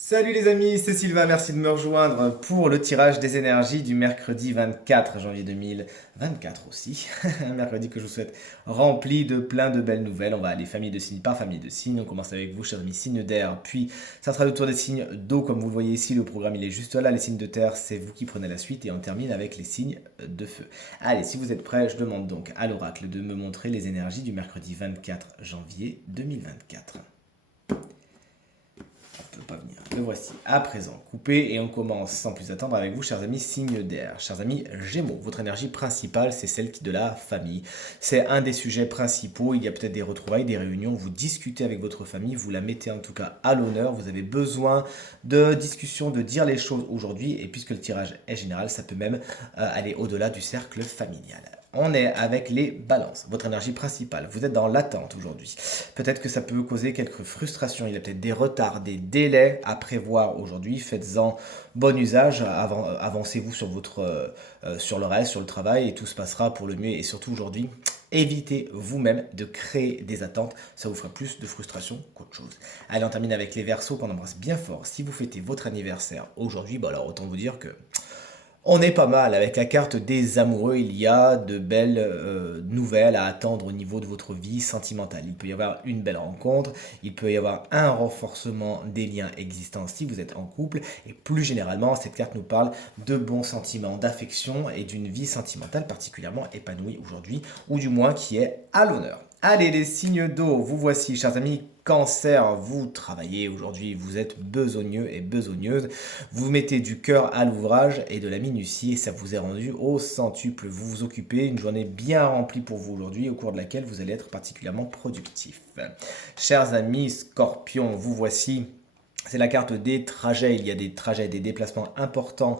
Salut les amis, c'est Sylvain, merci de me rejoindre pour le tirage des énergies du mercredi 24 janvier 2024 aussi. Un mercredi que je vous souhaite rempli de plein de belles nouvelles. On va aller famille de signes par famille de signes. On commence avec vous, chers amis, signes d'air, puis ça sera le tour des signes d'eau. Comme vous le voyez ici, le programme il est juste là. Les signes de terre, c'est vous qui prenez la suite et on termine avec les signes de feu. Allez, si vous êtes prêts, je demande donc à l'oracle de me montrer les énergies du mercredi 24 janvier 2024. Ne peut pas venir. Le voici à présent coupé et on commence sans plus attendre avec vous, chers amis, signe d'air. Chers amis Gémeaux, votre énergie principale, c'est celle de la famille. C'est un des sujets principaux. Il y a peut-être des retrouvailles, des réunions. Vous discutez avec votre famille, vous la mettez en tout cas à l'honneur. Vous avez besoin de discussion, de dire les choses aujourd'hui. Et puisque le tirage est général, ça peut même aller au-delà du cercle familial. On est avec les balances, votre énergie principale. Vous êtes dans l'attente aujourd'hui. Peut-être que ça peut causer quelques frustrations. Il y a peut-être des retards, des délais à prévoir aujourd'hui. Faites-en bon usage. Avancez-vous sur sur le reste, sur le travail et tout se passera pour le mieux. Et surtout aujourd'hui, évitez vous-même de créer des attentes. Ça vous fera plus de frustration qu'autre chose. Allez, on termine avec les Verseaux qu'on embrasse bien fort. Si vous fêtez votre anniversaire aujourd'hui, alors autant vous dire que on est pas mal avec la carte des amoureux, il y a de belles nouvelles à attendre au niveau de votre vie sentimentale. Il peut y avoir une belle rencontre, il peut y avoir un renforcement des liens existants si vous êtes en couple, et plus généralement, cette carte nous parle de bons sentiments, d'affection et d'une vie sentimentale particulièrement épanouie aujourd'hui, ou du moins qui est à l'honneur. Allez, les signes d'eau, vous voici, chers amis. Cancer, vous travaillez aujourd'hui, vous êtes besogneux et besogneuse, vous mettez du cœur à l'ouvrage et de la minutie et ça vous est rendu au centuple. Vous vous occupez, une journée bien remplie pour vous aujourd'hui au cours de laquelle vous allez être particulièrement productif. Chers amis Scorpions, vous voici. C'est la carte des trajets. Il y a des trajets, des déplacements importants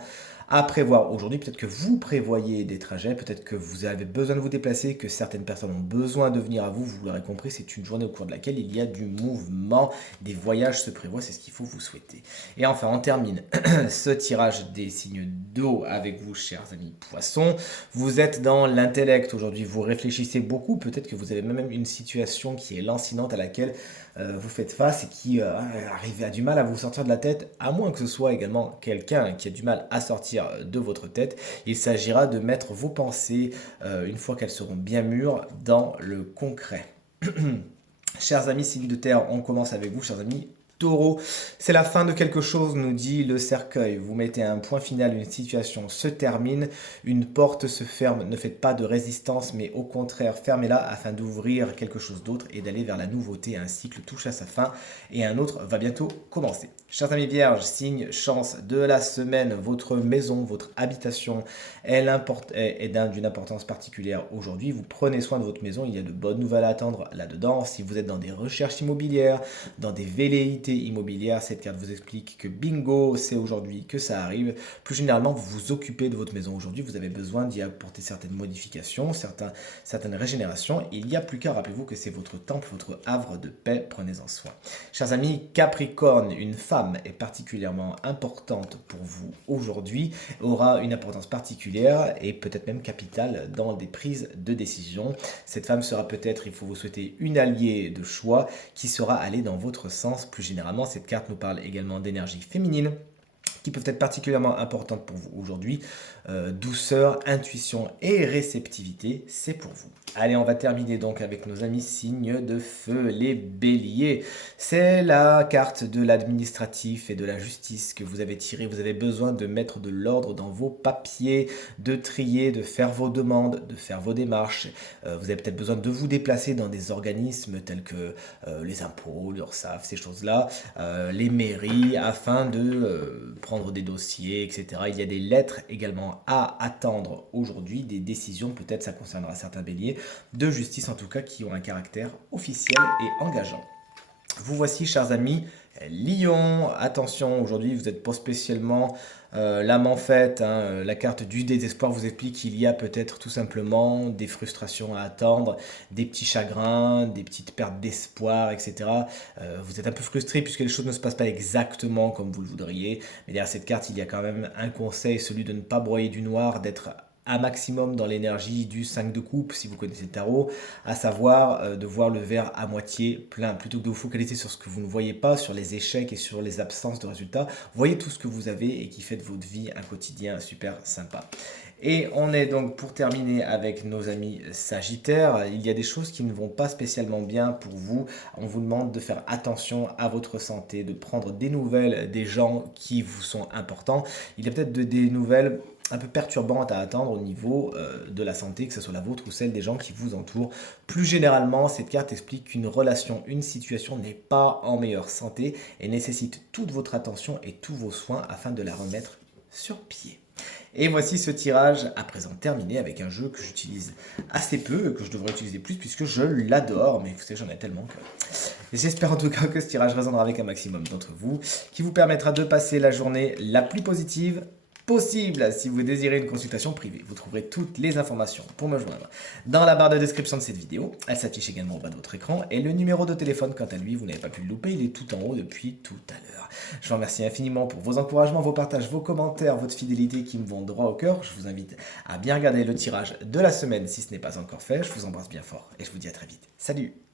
à prévoir aujourd'hui. Peut-être que vous prévoyez des trajets, peut-être que vous avez besoin de vous déplacer, que certaines personnes ont besoin de venir à vous. Vous l'aurez compris, c'est une journée au cours de laquelle il y a du mouvement, des voyages se prévoient, c'est ce qu'il faut vous souhaiter. Et enfin, on termine ce tirage des signes d'eau avec vous, chers amis poissons. Vous êtes dans l'intellect aujourd'hui, vous réfléchissez beaucoup, peut-être que vous avez même une situation qui est lancinante à laquelle vous faites face et qui arrive à du mal à vous sortir de la tête, à moins que ce soit également quelqu'un qui a du mal à sortir de votre tête. Il s'agira de mettre vos pensées, une fois qu'elles seront bien mûres, dans le concret. Chers amis signes de terre, on commence avec vous, chers amis Taureau. C'est la fin de quelque chose, nous dit le cercueil. Vous mettez un point final, une situation se termine, une porte se ferme. Ne faites pas de résistance, mais au contraire, fermez-la afin d'ouvrir quelque chose d'autre et d'aller vers la nouveauté. Un cycle touche à sa fin et un autre va bientôt commencer. Chers amis vierges, signe chance de la semaine, votre maison, votre habitation est d'une importance particulière aujourd'hui. Vous prenez soin de votre maison, il y a de bonnes nouvelles à attendre là-dedans. Si vous êtes dans des recherches immobilières, dans des velléités immobilières, cette carte vous explique que bingo, c'est aujourd'hui que ça arrive. Plus généralement, vous vous occupez de votre maison aujourd'hui, vous avez besoin d'y apporter certaines modifications, certaines régénérations. Il n'y a plus qu'à, rappelez-vous que c'est votre temple, votre havre de paix, prenez-en soin. Chers amis Capricorne, une femme est particulièrement importante pour vous aujourd'hui, aura une importance particulière et peut-être même capitale dans des prises de décision. Cette femme sera peut-être, il faut vous souhaiter, une alliée de choix qui sera allée dans votre sens. Plus généralement, cette carte nous parle également d'énergie féminine qui peuvent être particulièrement importantes pour vous aujourd'hui. Douceur, intuition et réceptivité, c'est pour vous. Allez, on va terminer donc avec nos amis signes de feu, les béliers. C'est la carte de l'administratif et de la justice que vous avez tirée. Vous avez besoin de mettre de l'ordre dans vos papiers, de trier, de faire vos demandes, de faire vos démarches. Vous avez peut-être besoin de vous déplacer dans des organismes tels que les impôts, l'URSSAF, ces choses-là, les mairies, afin de prendre des dossiers, etc. Il y a des lettres également à attendre aujourd'hui, des décisions, peut-être ça concernera certains béliers, de justice en tout cas, qui ont un caractère officiel et engageant. Vous voici, chers amis, Lion. Attention, aujourd'hui, vous n'êtes pas spécialement l'âme en fête. La carte du désespoir vous explique qu'il y a peut-être tout simplement des frustrations à attendre, des petits chagrins, des petites pertes d'espoir, etc. Vous êtes un peu frustré puisque les choses ne se passent pas exactement comme vous le voudriez. Mais derrière cette carte, il y a quand même un conseil, celui de ne pas broyer du noir, d'être un maximum dans l'énergie du 5 de coupe, si vous connaissez le tarot, à savoir de voir le verre à moitié plein, plutôt que de vous focaliser sur ce que vous ne voyez pas, sur les échecs et sur les absences de résultats. Voyez tout ce que vous avez et qui fait de votre vie un quotidien super sympa. Et on est donc pour terminer avec nos amis Sagittaires. Il y a des choses qui ne vont pas spécialement bien pour vous. On vous demande de faire attention à votre santé, de prendre des nouvelles des gens qui vous sont importants. Il y a peut-être des nouvelles un peu perturbantes à attendre au niveau de la santé, que ce soit la vôtre ou celle des gens qui vous entourent. Plus généralement, cette carte explique qu'une relation, une situation n'est pas en meilleure santé et nécessite toute votre attention et tous vos soins afin de la remettre sur pied. Et voici ce tirage à présent terminé avec un jeu que j'utilise assez peu, que je devrais utiliser plus puisque je l'adore, mais vous savez, j'en ai tellement que... J'espère en tout cas que ce tirage résonnera avec un maximum d'entre vous, qui vous permettra de passer la journée la plus positive possible. Si vous désirez une consultation privée, vous trouverez toutes les informations pour me joindre dans la barre de description de cette vidéo. Elle s'affiche également au bas de votre écran et le numéro de téléphone, quant à lui, vous n'avez pas pu le louper, il est tout en haut depuis tout à l'heure. Je vous remercie infiniment pour vos encouragements, vos partages, vos commentaires, votre fidélité qui me vont droit au cœur. Je vous invite à bien regarder le tirage de la semaine si ce n'est pas encore fait. Je vous embrasse bien fort et je vous dis à très vite. Salut!